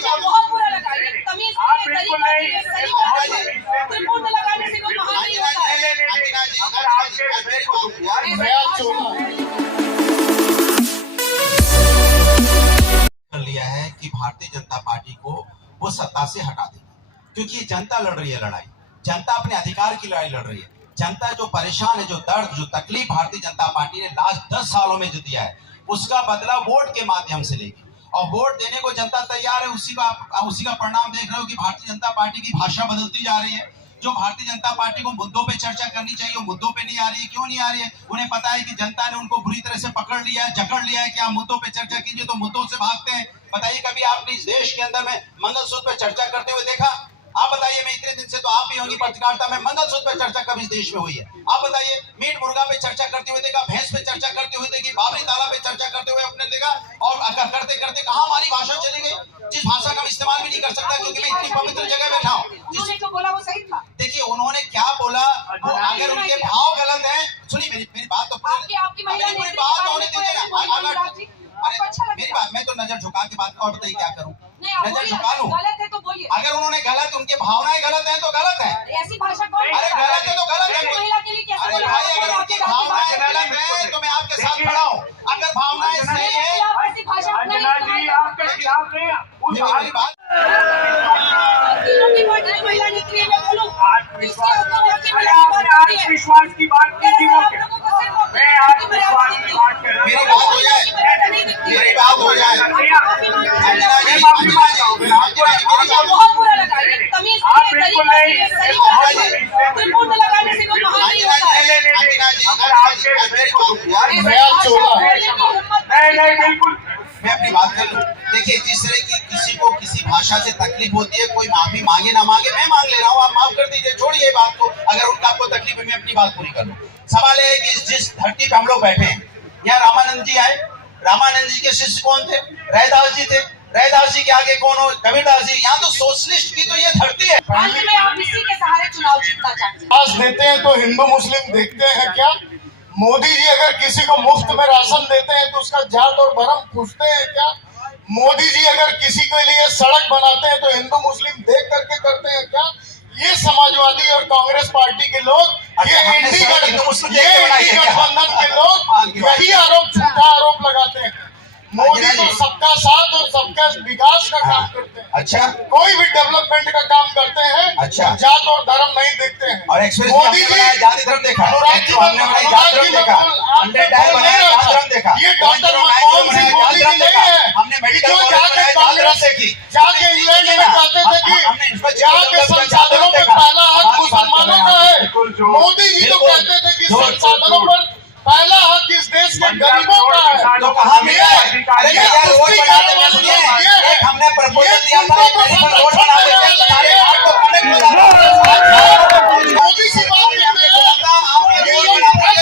बहुत बुरा लगा। तमीज बिल्कुल नहीं, त्रिपुट लगाने से कोई महान नहीं होता कर लिया है कि भारतीय जनता पार्टी को वो सत्ता से हटा देगी, क्योंकि जनता लड़ रही है लड़ाई, जनता अपने अधिकार की लड़ाई लड़ रही है। जनता जो परेशान है, जो दर्द, जो तकलीफ भारतीय जनता पार्टी ने लास्ट 10 सालों में जो दिया है, उसका बदला वोट के माध्यम से लेगी। और वोट देने को जनता तैयार है। उसी का परिणाम देख रहे हो कि भारतीय जनता पार्टी की भाषा बदलती जा रही है। जो भारतीय जनता पार्टी को मुद्दों पे चर्चा करनी चाहिए, वो मुद्दों पे नहीं आ रही है। क्यों नहीं आ रही है? उन्हें पता है कि जनता ने उनको बुरी तरह से पकड़ लिया है, जकड़ लिया है कि आप मुद्दों पे चर्चा कीजिए, तो मुद्दों से भागते हैं। बताइए, कभी आपने इस देश के अंदर में मंगलसूत्र पे चर्चा करते हुए देखा? आप बताइए, मैं इतने दिन से तो आप भी होंगी पत्रकारिता में, मंगलसूत्र पे चर्चा कभी इस देश में हुई है? आप बताइए, मीट मुर्गा पे चर्चा करते हुए देखा, भैंस पे चर्चा करते हुए देखी, बाबरी तालाब पे चर्चा करते हुए अपने देखा? और करते करते कहाँ हमारी भाषा चली गई, जिस भाषा का हम इस्तेमाल भी नहीं कर सकता, क्योंकि मैं इतनी पवित्र जगह बैठा हूँ। उन्होंने जो बोला वो सही था। देखिए, उन्होंने क्या बोला, वो अगर उनके भाव गलत है, सुनिए मेरी बात तो आपकी महिला मेरी बात होने दीजिए। मेरी बात, मैं तो नजर झुका के बात, और बताइए क्या करूं? नजर झुका लूं? गलत है तो बोलिए। अगर उन्होंने गलत, उनके भावनाएं गलत है तो गलत है। ऐसी भाषा कौन? अरे गलत है तो गलत है। महिला के लिए कैसे अरे भाई, अगर उनकी भावनाएं गलत है तो मैं आपके साथ खड़ा हूँ। अगर भावनाएं सही है, ऐसी भाषा मेरी बात, महिला निकली, मैं बोलूं विश्वास की बात की थी वो, मैं आज विश्वास की बात कर मेरी बात हो जाए, मेरी बात हो जाए। बहुत बुरा लगा। तमीज बिल्कुल नहीं, त्रिपुट लगाने से कोई महान नहीं होता नहीं बिल्कुल। मैं अपनी बात कर लूं। देखिए, जिस तरह की किसी को किसी भाषा से तकलीफ होती है, कोई माफी मांगे ना मांगे, मैं मांग ले रहा हूँ, आप माफ कर दीजिए, छोड़िए ये बात को। अगर उनका आपको तकलीफ है, मैं अपनी बात पूरी कर लूं। सवाल है कि जिस धरती पे हम लोग बैठे हैं, यहाँ रामानंद जी आए। रामानंद जी के शिष्य कौन थे? रैदास जी थे। रैदास जी के आगे कौन हो? कबीरदास जी। यहाँ तो सोशलिस्ट की तो ये धरती है। आप इसी के सहारे चुनाव जीतना चाहते हैं। पास देते हैं तो हिंदू मुस्लिम देखते हैं क्या? मोदी जी अगर किसी को मुफ्त में राशन देते हैं तो उसका जात और धर्म पूछते हैं क्या? मोदी जी अगर किसी के लिए सड़क बनाते हैं तो हिंदू मुस्लिम देख करके करते हैं क्या? ये समाजवादी और कांग्रेस पार्टी के लोग, ये इंडी गठबंधन के लोग यही आरोप, झूठा आरोप लगाते हैं। मोदी तो सबका साथ और सबका विकास का काम करते हैं। अच्छा, कोई भी डेवलपमेंट का काम करते हैं। अच्छा, जात और धर्म नहीं देखते हैं। और एक्सप्रेस मोदी जी जाति धर्म देखा, अनुराग जी हमने बनाई जाति धर्म देखा, हमने डायल बनाया जाति धर्म देखा, ये डॉक्टर मनमोहन सिंह मोदी जी नहीं है। हमने मेडिकल जो कॉलेज बनाया जाति धर्म देखी, जाके इंग्लैंड में कहते थे कि यहाँ के संसाधनों में पहला हक मुसलमानों का है। मोदी जी तो कहते थे कि संसाधनों पर पहला हक इस देश के गरीबों का है। तो कहाँ मिला है? अरे यार, रोड बनाते में सुनिए, एक हमने प्रपोजल दिया था, रोड बनाते में सारे घाट को कनेक्ट हो जाता है। मोदी जी बात करते हैं, आपने रोड बनाते हैं,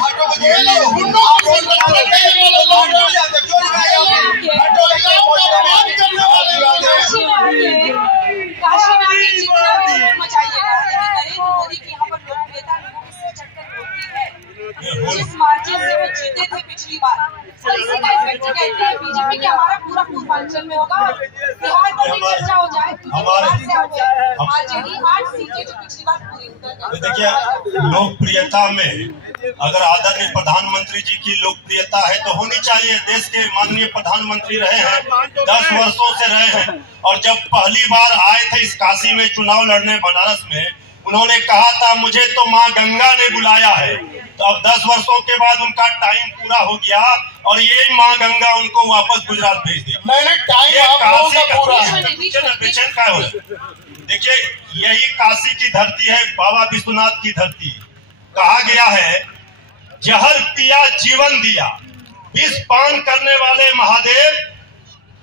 घाटों को जोड़ लो, आप रोड बनाते हैं, घाट जोड़ जाते हैं, क्यों नहीं बनाए? घाटों को पहुंचने काशी में आके जितना भी शोर मचाइएगा, नरेंद्र मोदी की यहाँ पर लोकप्रियता लोगों की सिर चढ़कर होती है। जिस मार्जिन से वो जीते थे पिछली बार, और इसी का इफेक्ट कहते हैं बीजेपी के हमारा पूरा पूर्वांचल में होगा। बिहार में भी चर्चा हो जाए, बिहार से आरजेडी 8 सीटें जो पिछली बार पूरी उतर। देखिए, लोकप्रियता में अगर आदरणीय प्रधानमंत्री जी की लोकप्रियता है तो होनी चाहिए। देश के माननीय प्रधानमंत्री रहे हैं, 10 वर्षों से रहे हैं, और जब पहली बार आए थे इस काशी में चुनाव लड़ने बनारस में, उन्होंने कहा था मुझे तो माँ गंगा ने बुलाया है। तो अब 10 वर्षों के बाद उनका टाइम पूरा हो गया और ये माँ गंगा उनको वापस गुजरात भेज दी। मैंने टाइम पूरा। देखिए, यही काशी की धरती है, बाबा विश्वनाथ की धरती। कहा गया है, जहर पिया जीवन दिया, विष पान करने वाले महादेव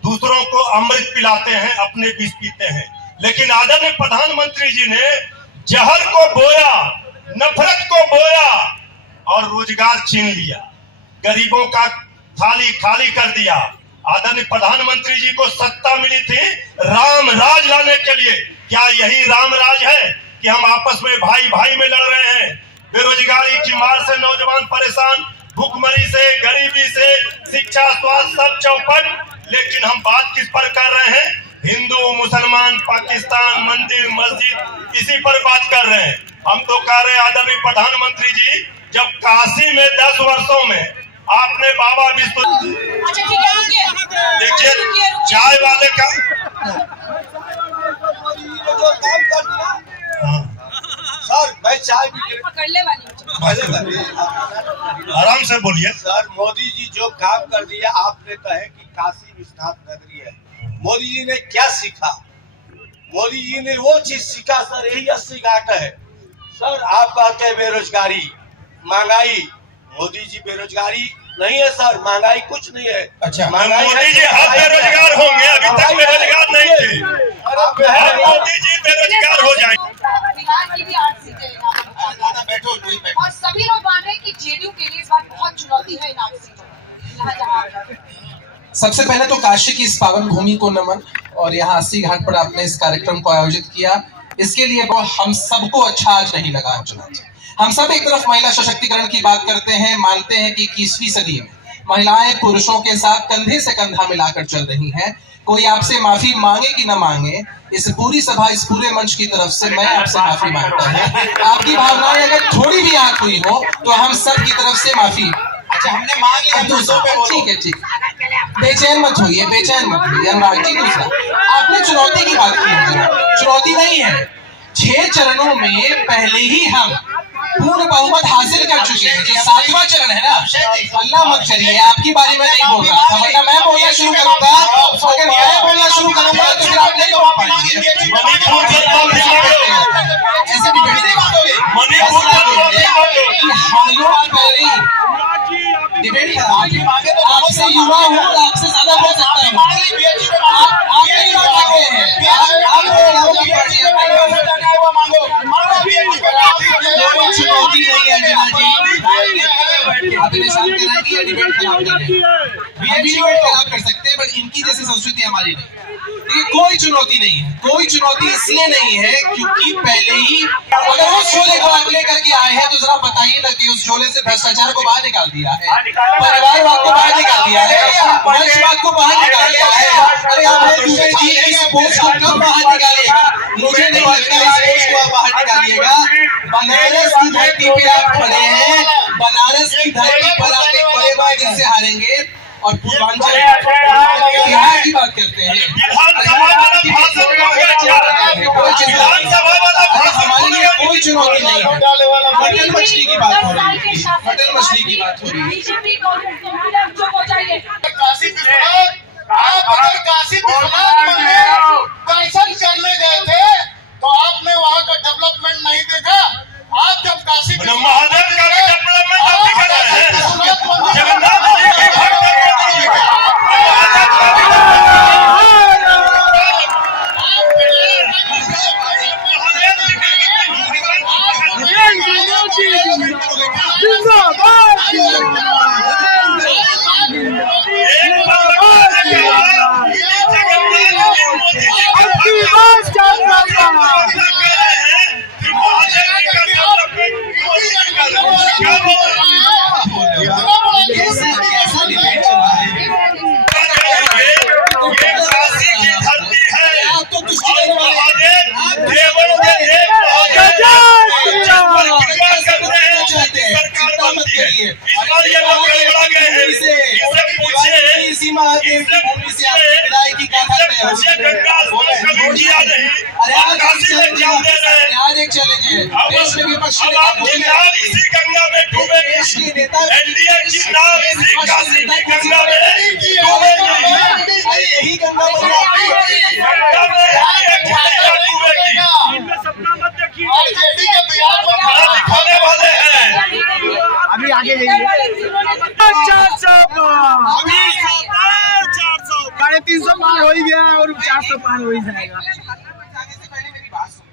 दूसरों को अमृत पिलाते हैं, अपने विष पीते हैं। लेकिन आदरणीय प्रधानमंत्री जी ने जहर को बोया, नफरत को बोया और रोजगार छीन लिया, गरीबों का थाली खाली कर दिया। आदरणीय प्रधानमंत्री जी को सत्ता मिली थी राम राज लाने के लिए। क्या यही राम राज है कि हम आपस में भाई भाई में लड़ रहे हैं? बेरोजगारी की मार से नौजवान परेशान, भूखमरी से, गरीबी से, शिक्षा स्वास्थ्य सब चौपट। लेकिन हम बात किस पर कर रहे हैं? हिंदू मुसलमान पाकिस्तान मंदिर मस्जिद इसी पर बात कर रहे हैं। हम तो कह रहे हैं आदरणीय प्रधानमंत्री जी, जब काशी में 10 वर्षों में आपने बाबा विश्व, अच्छा ठीक है रुकिए। देखिए चाय वाले का सर मैं चाय भी पकड़ ले वाली आराम से बोलिए। सर मोदी जी जो काम कर दिया, आपने कहे कि काशी विश्वनाथ नगरी है, मोदी जी ने क्या सीखा? मोदी जी ने वो चीज सीखा सर, यही 80 घाट है सर। आप कहते हैं बेरोजगारी महंगाई, मोदी जी बेरोजगारी नहीं है सर, महंगाई कुछ नहीं है। अच्छा, मोदी जी हर बेरोजगार होंगे, अभी तक बेरोजगार नहीं थे, मोदी जी बेरोजगार हो जाएंगे। बिहार की भी 8 सीटें हैं। बैठो और सभी लोग मान रहे हैं कि जेडीयू के लिए इस बार बहुत चुनौती है इन 8 सीटों में। सबसे पहले तो काशी की इस पावन भूमि को नमन, और यहाँ 80 घाट पर आपने इस कार्यक्रम को आयोजित किया, इसके लिए बहुत हम सबको अच्छा आज नहीं लगा चुनाव। हम सब एक तरफ महिला सशक्तिकरण की बात करते हैं, मानते हैं कि 21वीं सदी में महिलाएं पुरुषों के साथ कंधे से कंधा मिलाकर चल रही हैं। कोई आपसे माफी मांगे कि न मांगे, इस पूरी सभा, इस पूरे मंच की तरफ से मैं आपसे माफी मांगता हूं। आपकी भावनाएं अगर थोड़ी भी आंख हुई हो तो हम सब की तरफ से माफी। अच्छा, हमने मांग लिया, दूसरों पे बोलो। ठीक है, ठीक, बेचैन मत होइए, बेचैन मत होइए अनुराग जी। दूसरा, आपने चुनौती की बात की है, चुनौती नहीं है। 6 चरणों में पहले ही हम पूर्ण बहुमत हासिल कर चुके हैं। जो 7वां चरण है ना, अल्लाह मत करिए, आपकी बारे में नहीं बोल रहा था, वरना मैं बोलना शुरू करूंगा। अगर मैं बोलना शुरू करूंगा तो फिर आप नहीं बोल पाएंगे। ऐसे भी बैठे हम लोग पहले ही डिबेट करा, आपसे युवा हूँ और आपसे ज्यादा बोल सकता हूँ। आप नहीं बोल सकते हैं, आप चुनौती नहीं है मीना जी। आपने शांत कराई कि डिबेट खराब कर रहे हैं? हम भी डिबेट खराब कर सकते हैं, बट इनकी जैसी संस्कृति हमारी नहीं। ये कोई चुनौती नहीं है, कोई चुनौती इसलिए नहीं है क्योंकि पहले ही अगर उस झोले को आप लेकर के आए हैं तो जरा बताइए ना कि उस झोले से भ्रष्टाचार को बाहर निकाल दिया है, परिवारवाद को बाहर निकाल दिया है, वंशवाद को बाहर निकाल दिया है। अरे आप दुबे जी इस पोस्ट को कब बाहर निकालिएगा? मुझे नहीं लगता इस पोस्ट को आप बाहर निकालिएगा। बनारस की धरती पे आप खड़े हैं, बनारस की धरती पर आप एक बड़े मार्जिन से हारेंगे। और पूर्वांचल बिहार की बात करते हैं, हमारे लिए कोई चुनौती नहीं है। मटन मछली की बात हो रही है, मटन मछली की बात हो रही है। काशी विश्वनाथ, आप अगर काशी विश्वनाथ मंदिर दर्शन करने गए थे तो आपने वहाँ का डेवलपमेंट नहीं देखा। आप जब काशी महादेव का डेवलपमेंट आप भी कर रहे हैं, जगन्नाथ जी की भक्त इसी महादेव की भूमि से आपकी विदाई की कथा तय हो चुकी है। आज एक चैलेंज है, देश में विपक्ष के नेता इसी गंगा में डूबेगी, देश के नेता एनडीए की नाव इसी काशी की गंगा में डूबेगी। यही गंगा दिखाने वाले हैं। अभी आगे जाइए। 350 पार हो ही गया और 400 पार हो ही जाएगा। जाने से पहले मेरी बात सुनो।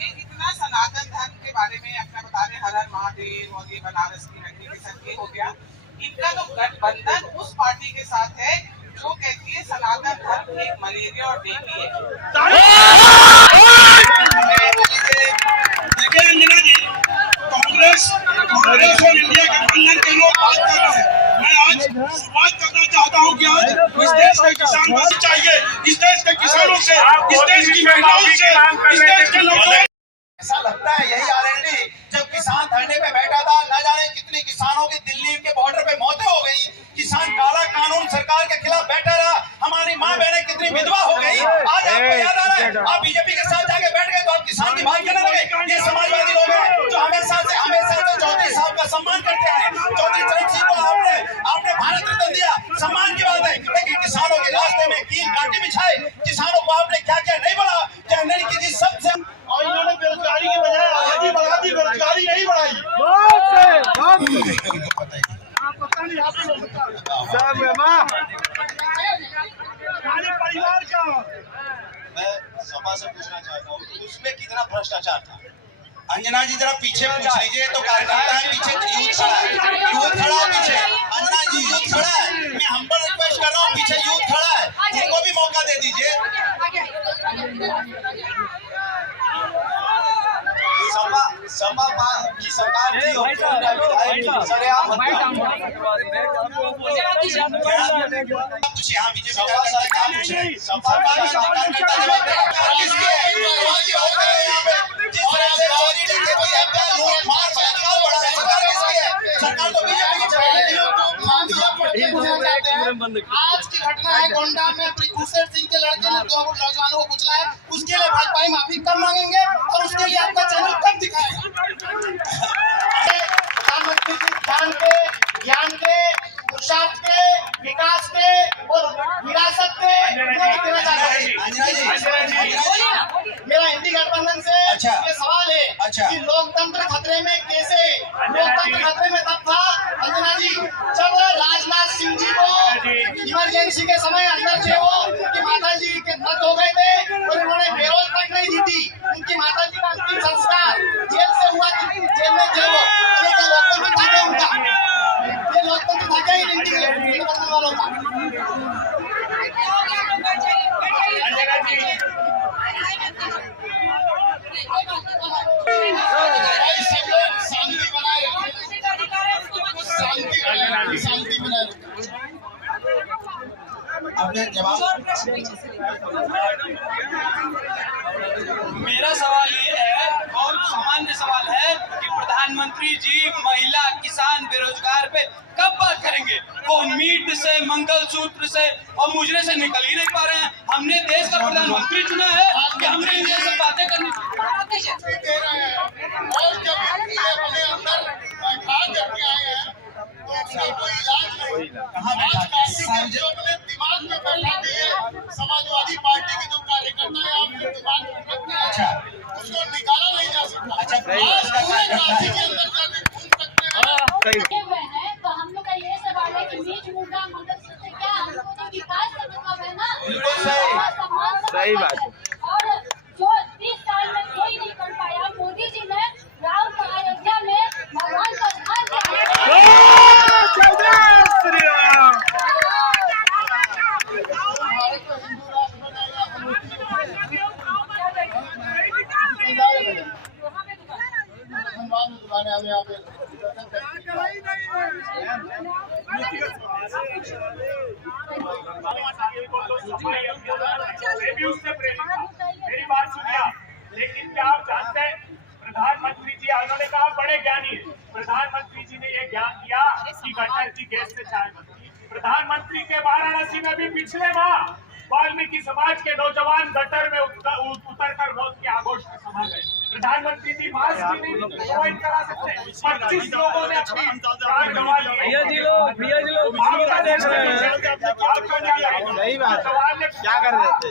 ये इतना सनातन धर्म के बारे में अपना बता रहे, हर हर महादेव और ये बनारस की नगरी के साथ ये हो गया। इनका तो गठबंधन उस पार्टी के साथ है जो कहती है सनातन धर्म एक मलेरिया और डेंगू है। देखिए अंजना जी, कांग्रेस और इंडिया गठबंधन के लोग बात कर रहे हैं। मैं आज शुरुआत करना चाहता हूँ चाहता हूँ कि आज इस देश के किसान बचना चाहिए, इस देश के किसानों से, इस देश की महिलाओं से, इस देश के लोगों। ऐसा लगता है यही आरएलडी जब किसान धरने पे बैठा था, न जाने कितने किसानों की दिल्ली के बॉर्डर पे मौतें हो गई, किसान काला कानून सरकार के खिलाफ बैठा रहा, हमारी माँ बहनें कितनी विधवा हो गई। आज आपको याद आ रहा है, आप बीजेपी के साथ जाके बैठ गए तो आप किसान की बात करने लगे। ये समाजवादी लोग हैं जो हमेशा से चौधरी साहब का सम्मान करते हैं। चौधरी चरण सिंह को आपने भारत रत्न दिया, सम्मान की बात है, लेकिन किसानों के रास्ते में कील कांटे बिछाए, किसानों को आपने क्या क्या नहीं बोला, क्या नहीं की चीज सबसे, और इन्होंने बेरोजगारी की बजाय आजादी बढ़ा दी, बेरोजगारी नहीं बढ़ाई। परिवार का मैं सभा से पूछना चाहता हूँ उसमें कितना भ्रष्टाचार था। अंजना जी जरा पीछे पूछ लीजिए, तो कार्यकर्ता है पीछे, यूथ खड़ा है, यूथ खड़ा है पीछे, अंजना जी यूथ खड़ा है, मैं हम्बल रिक्वेस्ट कर रहा हूँ, पीछे यूथ खड़ा है, उनको भी मौका दे दीजिए। सपा की सरकार थी और सरेआम हत्या। कुछ यहाँ बीजेपी का काम पूछे, सपा का कार्यकर्ता जवाब देगा। किसकी है? जिस तरह से चोरी डकैती हत्या लूट मार बलात्कार बढ़ा है, सरकार किसकी है? सरकार तो बीजेपी की चल रही है। आज की घटना है गोंडा में ब्रिजेश सिंह के लड़के ने दो नौजवानों को कुचला है, उसके लिए भाजपा माफी कब मांगेंगे और उसके लिए आपका चैनल कब दिखाएगा? प्रधानमंत्री जी ज्ञान के पुरुषार्थ के विकास के और विरासत के देना चाहता हूँ। मेरा इंडी गठबंधन से ये सवाल है कि लोकतंत्र खतरे में कैसे? लोकतंत्र खतरे में तब था अंजना जी जब राजनाथ सिंह जी को इमरजेंसी के समय अंदर थे वो कि माता जी के दर्द हो गए थे और उन्होंने बेरोज तक नहीं दी थी। उनकी माता जी का अंतिम संस्कार जेल से हुआ, जेल में थे वो। ये क्या लोकतंत्र था क्या उनका? ये लोकतंत्र था क्या इंडी गठबंधन वालों का? सब लोग शांति बनाए रखें, शांति बनाए रखें। अपने जवाब। मेरा सवाल ये है, बहुत सामान्य सवाल है कि प्रधानमंत्री जी महिला, किसान, बेरोजगार पे कब बात करेंगे? वो मीट से, मंगलसूत्र से और मुजरे से निकल ही नहीं पा रहे हैं। हमने देश का प्रधानमंत्री चुना है कि हमने इनसे सब बातें करनी और जब अपने अंदर खाद करके आए हैं तो उसका कोई इलाज नहीं। जो अपने दिमाग में बैठा दिए समाजवादी पार्टी के जो कार्यकर्ता है आपके दिमाग में रखते हैं, उसको निकाला नहीं जा सकता। आज पूरे काशी के अंदर जाके घूम सकते हैं। तो हम लोग का ये सवाल है कि मीट मुर्गा मंगलसूत्र से क्या हमको तो विकास का मतलब है ना? सही बात है। और जो 30 साल में कोई नहीं कर पाया, मोदी जी ने राम का अयोध्या में भगवान का स्थान दिया। मेरी बात सुनिए, लेकिन क्या आप जानते हैं प्रधानमंत्री जी, उन्होंने कहा बड़े ज्ञानी है। प्रधानमंत्री जी ने ये ज्ञान दिया कि गटर की गैस से चाय बनती। प्रधानमंत्री के वाराणसी में भी पिछले माह वाल्मीकि समाज के नौजवान गटर में उतर कर मौत के आगोश में समा गए। प्रधानमंत्री जी मास्क भी नहीं प्रोवाइड करा सकते। 25 लोगों ने अपनी जान गंवा ली। सही बात है, क्या कर रहे थे?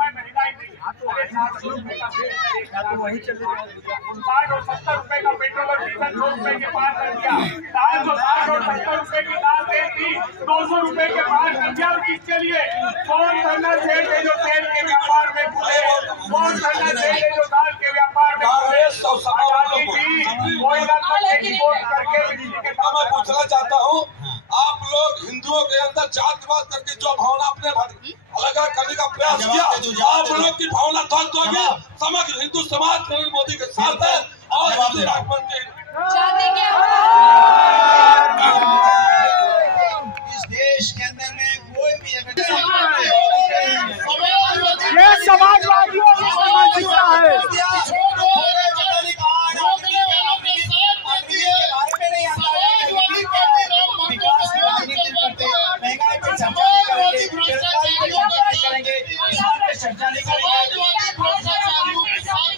महंगाई नहीं 60 और 70 रुपए का पेट्रोल और डीजल 2 रुपए के पार कर दिया। दाल जो 60 और 70 रुपए की दाल थी 200 रुपए के पार कर दिया। किसके लिए? कौन करना चाहिए जो तेल के व्यापार में खुले? कौन करना चाहिए जो दाल के व्यापार में खुले? मैं पूछना चाहता हूँ, आप लोग हिंदुओं के अंदर जातिवाद करके जो भावना अपने अलग करने का प्रयास किया, आप लोग की भावना ध्वस्त होगी। समग्र हिंदू समाज नरेंद्र मोदी के साथ है और हिंदू राष्ट्रपति इस देश के ये समाजवादियों की मानसिकता है।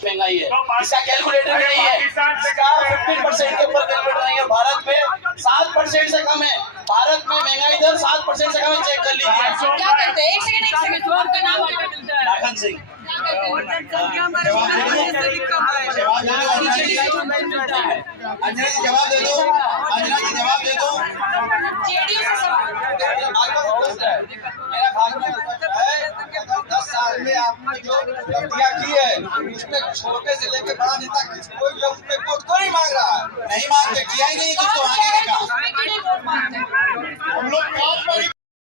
महंगाई है, इसका कैलकुलेटर नहीं है, इसका 15% के ऊपर कैलकुलेटर नहीं है। भारत में 7% से कम है, भारत में महंगाई दर 7% से कम है, चेक कर लीजिए। क्या करते हैं? एक सेकंड तो आपका नाम लाखन सिंह। अंजना जी जवाब दे दो, अंजना जी जवाब दे दो। जेडीयू से सवाल। मेरा भाजपा है 10 साल में आपने जो उपलब्धियां की है उसमें छोटे से लेकर बड़ा नेता कोई जो उसमें वोट को नहीं मांग रहा है। नहीं मांगते, किया ही नहीं कुछ तो मांगेगा। हम लोग काम पर ही